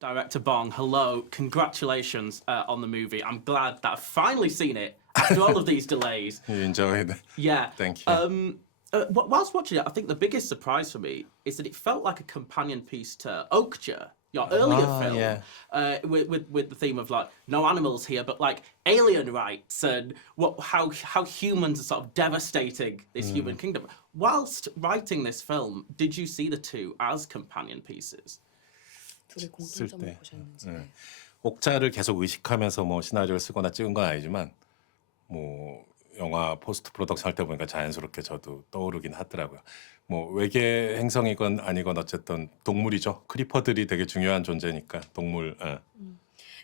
Director Bong, hello. Congratulations on the movie. I'm glad that I've finally seen it after all of these delays. You enjoyed it? Yeah. Thank you. Whilst watching it, I think the biggest surprise for me is that it felt like a companion piece to Okja, your earlier film, yeah. with the theme of like no animals here, but like alien rights and how humans are sort of devastating this human kingdom. Whilst writing this film, did you see the two as companion pieces? 둘의 쓸 공통점을 때. 보셨는지. 네. 옥자를 계속 의식하면서 뭐 시나리오를 쓰거나 찍은 건 아니지만 뭐 영화 포스트 프로덕션 할 때 보니까 자연스럽게 저도 떠오르긴 하더라고요. 뭐 외계 행성이건 아니건 어쨌든 동물이죠. 크리퍼들이 되게 중요한 존재니까 동물.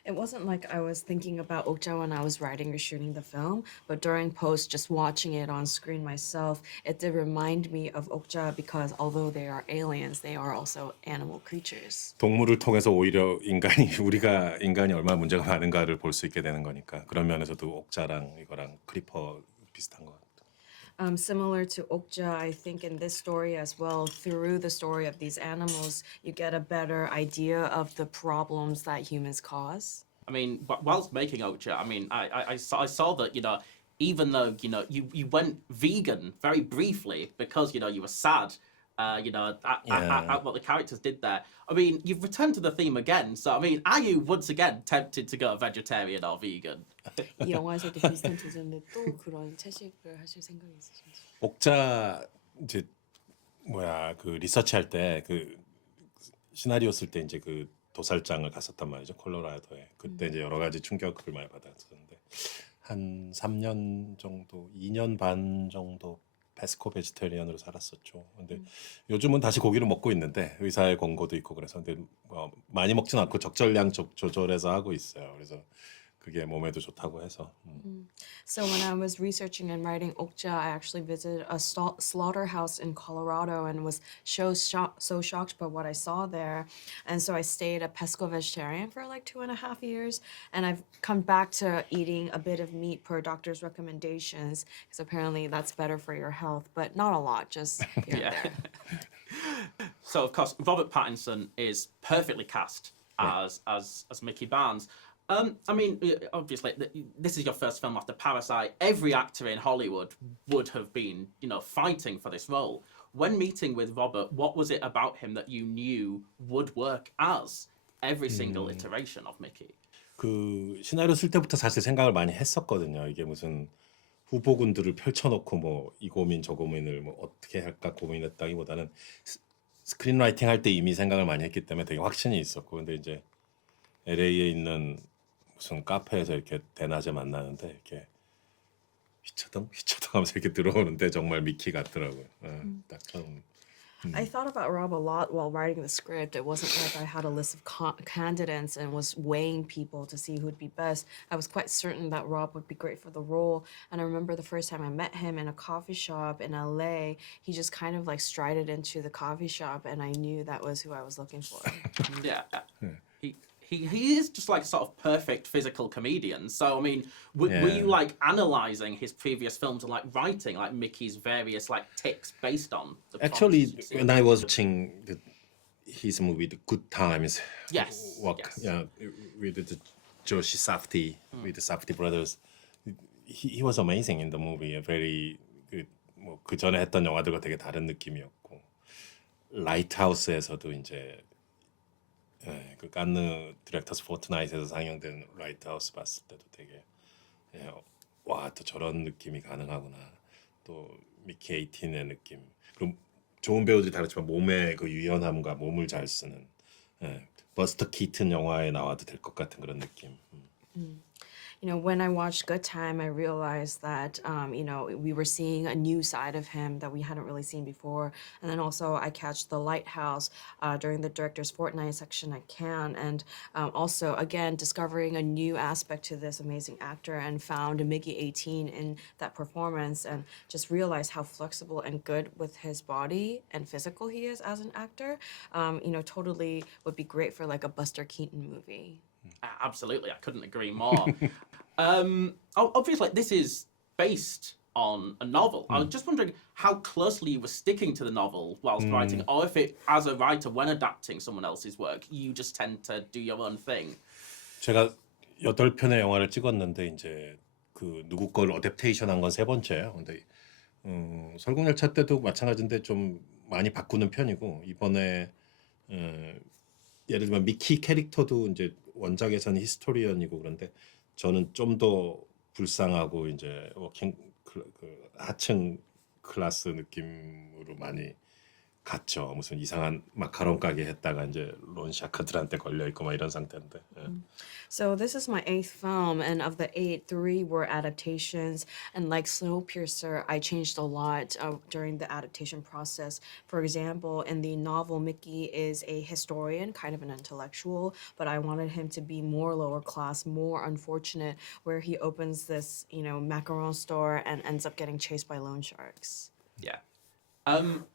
It wasn't like I was thinking about Okja when I was writing or shooting the film, but during post, just watching it on screen myself, it did remind me of Okja because although they are aliens, they are also animal creatures. 동물을 통해서 오히려 우리가 인간이 얼마나 문제가 많은가를 볼 수 있게 되는 거니까 그런 면에서도 옥자랑 이거랑 크리퍼 비슷한 것 같아요. Similar to Okja, I think in this story as well, through the story of these animals, you get a better idea of the problems that humans cause. I mean, whilst making Okja, I mean, I saw that, even though, you went vegan very briefly because, you were sad, at what the characters did there. I mean, you've returned to the theme again. So, I mean, are you once again tempted to go vegetarian or vegan? 이 영화에서도 비슷한 주제인데 또 그런 채식을 하실 생각이 있으신지? 옥자 이제 그 리서치 할 때 그 시나리오 쓸 때 이제 그 도살장을 갔었단 말이죠. 콜로라도에. 그때 이제 여러 가지 충격을 많이 받았었는데 한 3년 정도, 2년 반 정도 페스코 베지테리언으로 살았었죠. 근데 요즘은 다시 고기를 먹고 있는데 의사의 권고도 있고 그래서 근데 많이 먹진 않고 적절량 조절해서 하고 있어요. 그래서 그게 몸에도 좋다고 해서. So when I was researching and writing Okja, I actually visited a slaughterhouse in Colorado and was so shocked by what I saw there. And so I stayed a pesco vegetarian for like 2.5 years. And I've come back to eating a bit of meat per doctor's recommendations because apparently that's better for your health, but not a lot, just here and there. So, of course, Robert Pattinson is perfectly cast as Mickey Barnes. I mean, obviously, this is your first film after Parasite. Every actor in Hollywood would have been, fighting for this role. When meeting with Robert, what was it about him that you knew would work as every single iteration of Mickey? 그 시나리오 쓸 때부터 사실 생각을 많이 했었거든요. 이게 무슨 후보군들을 펼쳐놓고 뭐 이 고민 저 고민을 뭐 어떻게 할까 고민했다기보다는 스크린라이팅 할 때 이미 생각을 많이 했기 때문에 되게 확신이 있었고 근데 이제 LA에 있는 무슨 카페에서 이렇게 대낮에 만나는데 이렇게 휘쳐덩 하면서 이렇게 들어오는데 정말 미키 같더라고요. 딱 처음. I thought about Rob a lot while writing the script. It wasn't like I had a list of candidates and was weighing people to see who'd be best. I was quite certain that Rob would be great for the role. And I remember the first time I met him in a coffee shop in LA, he just kind of like strided into the coffee shop and I knew that was who I was looking for. Yeah. He is just like sort of perfect physical comedian. So I mean, were you like analyzing his previous films and like writing like Mickey's various like tics based on the Actually, performances you've seen? when I was watching his movie The Good Times, Yes. with the Joshi Safdie, with the Safdie brothers, he was amazing in the movie. Very good. 뭐그 전에 했던 영화들과 되게 다른 느낌이었고, 라이트하우스에서도 이제 그 칸느 디렉터스 포트나잇에서 상영된 라이트하우스 봤을 때도 되게 와, 또 저런 느낌이 가능하구나. 또 미키 18의 느낌. 그럼 좋은 배우들이 다르지만 몸의 그 유연함과 몸을 잘 쓰는 버스터 키튼 영화에 나와도 될 것 같은 그런 느낌. When I watched Good Time, I realized that, we were seeing a new side of him that we hadn't really seen before. And then also I catch The Lighthouse during the director's fortnight section at Cannes. And also, again, discovering a new aspect to this amazing actor and found Mickey 18 in that performance and just realized how flexible and good with his body and physical he is as an actor. Totally would be great for like a Buster Keaton movie. Absolutely, I couldn't agree more. Obviously, this is based on a novel. I was just wondering how closely you were sticking to the novel whilst writing, or if it, as a writer, when adapting someone else's work, you just tend to do your own thing. 제가 8편의 영화를 찍었는데 이제 그 누구 걸 어댑테이션 한 건 3번째예요. 근데 설국열차 때도 마찬가지인데 좀 많이 바꾸는 편이고 이번에 예를 들면 미키 캐릭터도 이제 원작에서는 히스토리언이고 그런데 저는 좀 더 불쌍하고 이제 워킹 그 하층 클래스 느낌으로 많이 갔죠. 무슨 이상한 마카롱 가게 했다가 이제 론샤크들한테 걸려 있고 막 이런 상태인데. 예. So this is my 8th film, and of the 8, 3 were adaptations. And like Snowpiercer, I changed a lot during the adaptation process. For example, in the novel, Mickey is a historian, kind of an intellectual, but I wanted him to be more lower class, more unfortunate, where he opens this, macaron store and ends up getting chased by loan sharks. Yeah.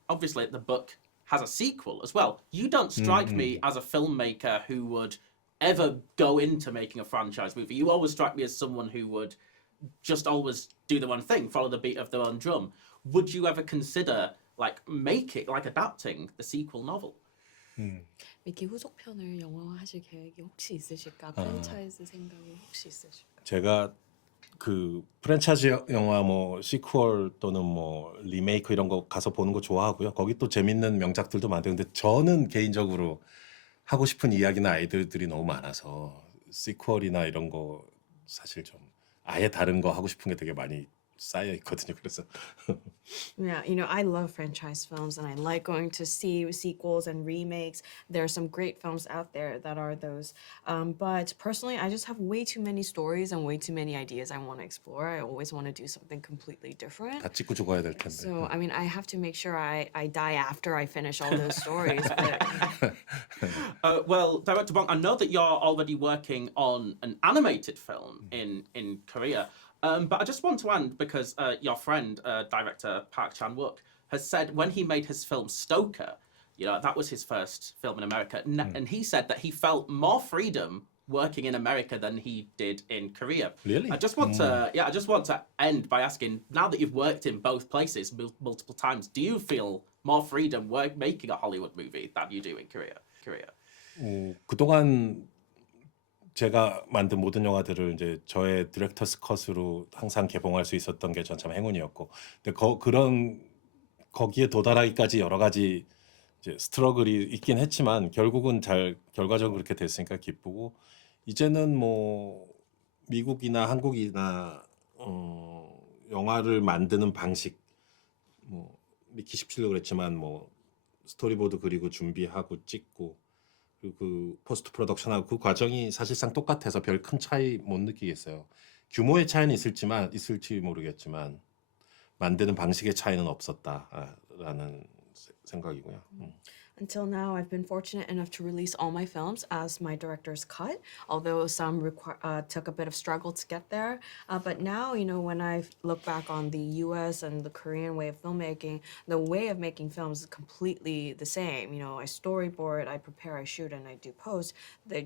Obviously, the book has a sequel as well. You don't strike me as a filmmaker who would ever go into making a franchise movie. You always strike me as someone who would just always do their own thing, follow the beat of their own drum. Would you ever consider adapting the sequel novel? 미키 후속편을 영화화하실 계획이 혹시 있으실까? 프랜차이즈 생각이 혹시 있으실까? 제가 그 프랜차이즈 영화 뭐 시퀄 또는 뭐 리메이크 이런 거 가서 보는 거 좋아하고요. 거기 또 재밌는 명작들도 많은데 근데 저는 개인적으로 하고 싶은 이야기나 아이디어들이 너무 많아서 시퀄이나 이런 거 사실 좀 아예 다른 거 하고 싶은 게 되게 많이 쌓여 있거든요. 그래서 Yeah, I love franchise films and I like going to see sequels and remakes. There are some great films out there that are those. But personally, I just have way too many stories and way too many ideas I want to explore. I always want to do something completely different. 다 찍고 죽어야 될 텐데. So, I have to make sure I die after I finish all those stories. But Well, Director Bong, I know that you're already working on an animated film in Korea. But I just want to end because your friend, director Park Chan-wook, has said when he made his film Stoker, that was his first film in America, and he said that he felt more freedom working in America than he did in Korea. Really? I just want to end by asking, now that you've worked in both places multiple times, do you feel more freedom making a Hollywood movie than you do in Korea? 그동안 제가 만든 모든 영화들을 이제 저의 디렉터스 컷으로 항상 개봉할 수 있었던 게 전 참 행운이었고, 근데 거기에 도달하기까지 여러 가지 이제 스트러글이 있긴 했지만 결국은 잘 결과적으로 그렇게 됐으니까 기쁘고 이제는 뭐 미국이나 한국이나 영화를 만드는 방식 뭐 미키 17도 그랬지만 뭐 스토리보드 그리고 준비하고 찍고 그리고 그 포스트 프로덕션하고 그 과정이 사실상 똑같아서 별 큰 차이 못 느끼겠어요. 규모의 차이는 있을지 모르겠지만 만드는 방식의 차이는 없었다라는 생각이고요. until now, I've been fortunate enough to release all my films as my director's cut, although some took a bit of struggle to get there. But now, when I look back on the US and the Korean way of filmmaking, the way of making films is completely the same. I storyboard, I prepare, I shoot, and I do post. I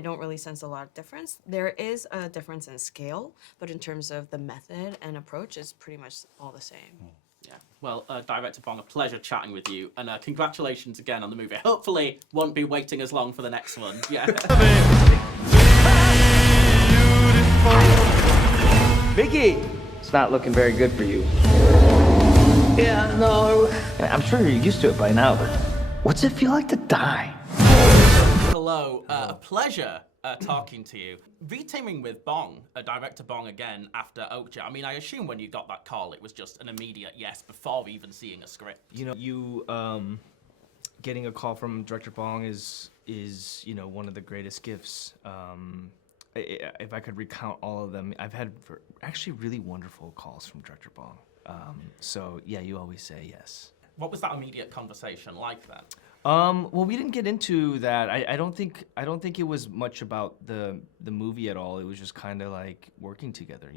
don't really sense a lot of difference. There is a difference in scale, but in terms of the method and approach, it's pretty much all the same. Yeah. Well, Director Bong, a pleasure chatting with you, and congratulations again on the movie. Hopefully, won't be waiting as long for the next one. Yeah. Mickey! It's not looking very good for you. Yeah, no. I'm sure you're used to it by now, but what's it feel like to die? Hello. A pleasure talking to you. Reteaming with Bong, Director Bong again after Okja. I mean, I assume when you got that call, it was just an immediate yes before even seeing a script. Getting a call from Director Bong is one of the greatest gifts. If I could recount all of them, I've had actually really wonderful calls from Director Bong. So yeah, you always say yes. What was that immediate conversation like then? Well, we didn't get into that. I don't think it was much about the movie at all. It was just kind of like working together,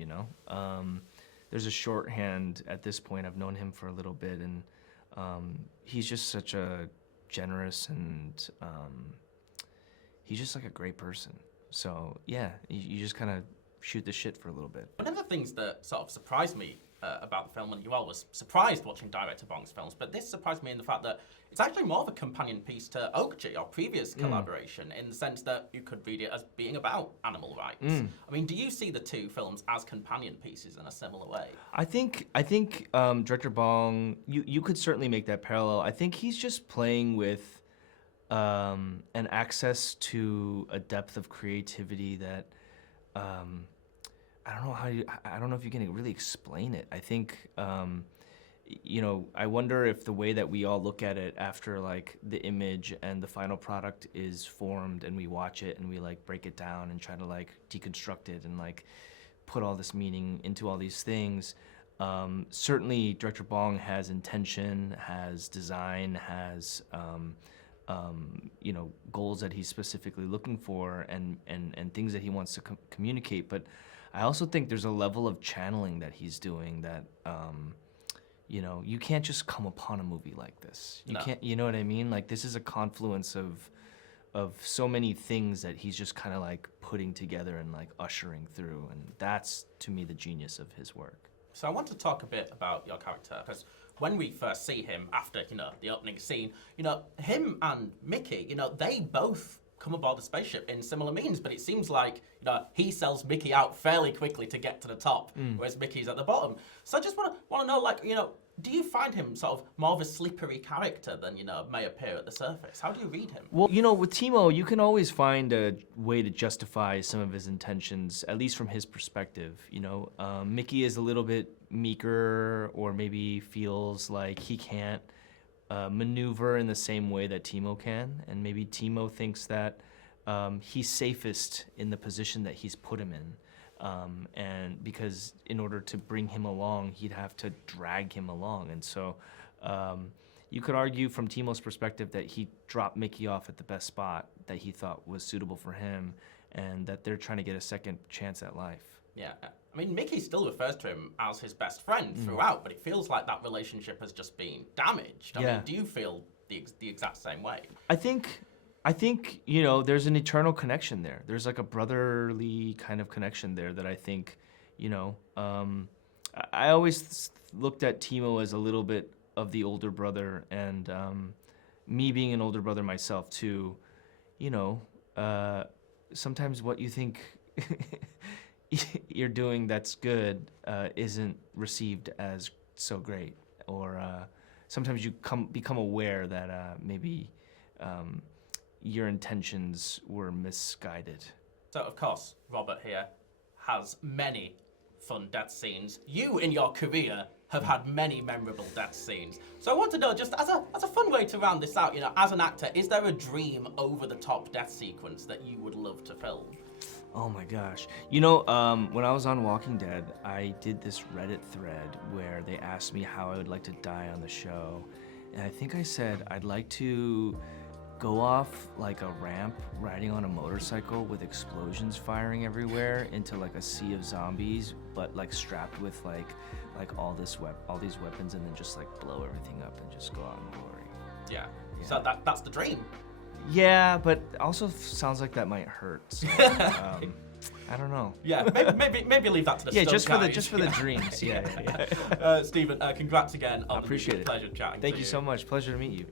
There's a shorthand at this point. I've known him for a little bit, and he's just such a generous and he's just like a great person. So yeah, you just kind of shoot the shit for a little bit. One of the things that sort of surprised me about the film, and you always surprised watching director Bong's films, but this surprised me in the fact that it's actually more of a companion piece to Okji, our previous collaboration, in the sense that you could read it as being about animal rights. I mean, do you see the two films as companion pieces in a similar way? I think director Bong, you could certainly make that parallel. I think he's just playing with an access to a depth of creativity that I don't know if you can really explain it. I think I wonder if the way that we all look at it after like the image and the final product is formed and we watch it and we like break it down and try to like deconstruct it and like put all this meaning into all these things. Certainly director Bong has intention, has design, has goals that he's specifically looking for and things that he wants to communicate. But I also think there's a level of channeling that he's doing that you can't just come upon a movie like this. You can't, you know what I mean? Like this is a confluence of so many things that he's just kind of like putting together and like ushering through, and that's to me the genius of his work. So I want to talk a bit about your character, because when we first see him after, the opening scene, him and Mickey, they both come aboard the spaceship in similar means, but it seems like, he sells Mickey out fairly quickly to get to the top, whereas Mickey's at the bottom. So I just want to know, like, do you find him sort of more of a slippery character than, may appear at the surface? How do you read him? Well, with Timo, you can always find a way to justify some of his intentions, at least from his perspective. Mickey is a little bit meeker, or maybe feels like he can't maneuver in the same way that Timo can, and maybe Timo thinks that he's safest in the position that he's put him in. And because in order to bring him along, he'd have to drag him along. And so you could argue from Timo's perspective that he dropped Mickey off at the best spot that he thought was suitable for him, and that they're trying to get a second chance at life. Yeah. I mean, Mickey still refers to him as his best friend throughout, but it feels like that relationship has just been damaged. I mean, do you feel the exact same way? I think there's an eternal connection there. There's like a brotherly kind of connection there that I think, I always looked at Timo as a little bit of the older brother, and me being an older brother myself too, sometimes what you think you're doing that's good isn't received as so great, or sometimes you become aware that maybe your intentions were misguided. So, of course, Robert here has many fun death scenes. You, in your career, have had many memorable death scenes. So I want to know, just as a fun way to round this out, as an actor, is there a dream over-the-top death sequence that you would love to film? Oh my gosh. When I was on Walking Dead, I did this Reddit thread where they asked me how I would like to die on the show. And I think I said I'd like to go off like a ramp riding on a motorcycle with explosions firing everywhere into like a sea of zombies, but like strapped with like all these weapons, and then just like blow everything up and just go out in glory. Yeah. So that's the dream. Yeah, but also sounds like that might hurt. So, I don't know. Yeah, maybe leave that to the stunt guys. just for the dreams. Yeah. Stephen, congrats again. I appreciate it. Pleasure chatting. Thank you so much. Pleasure to meet you.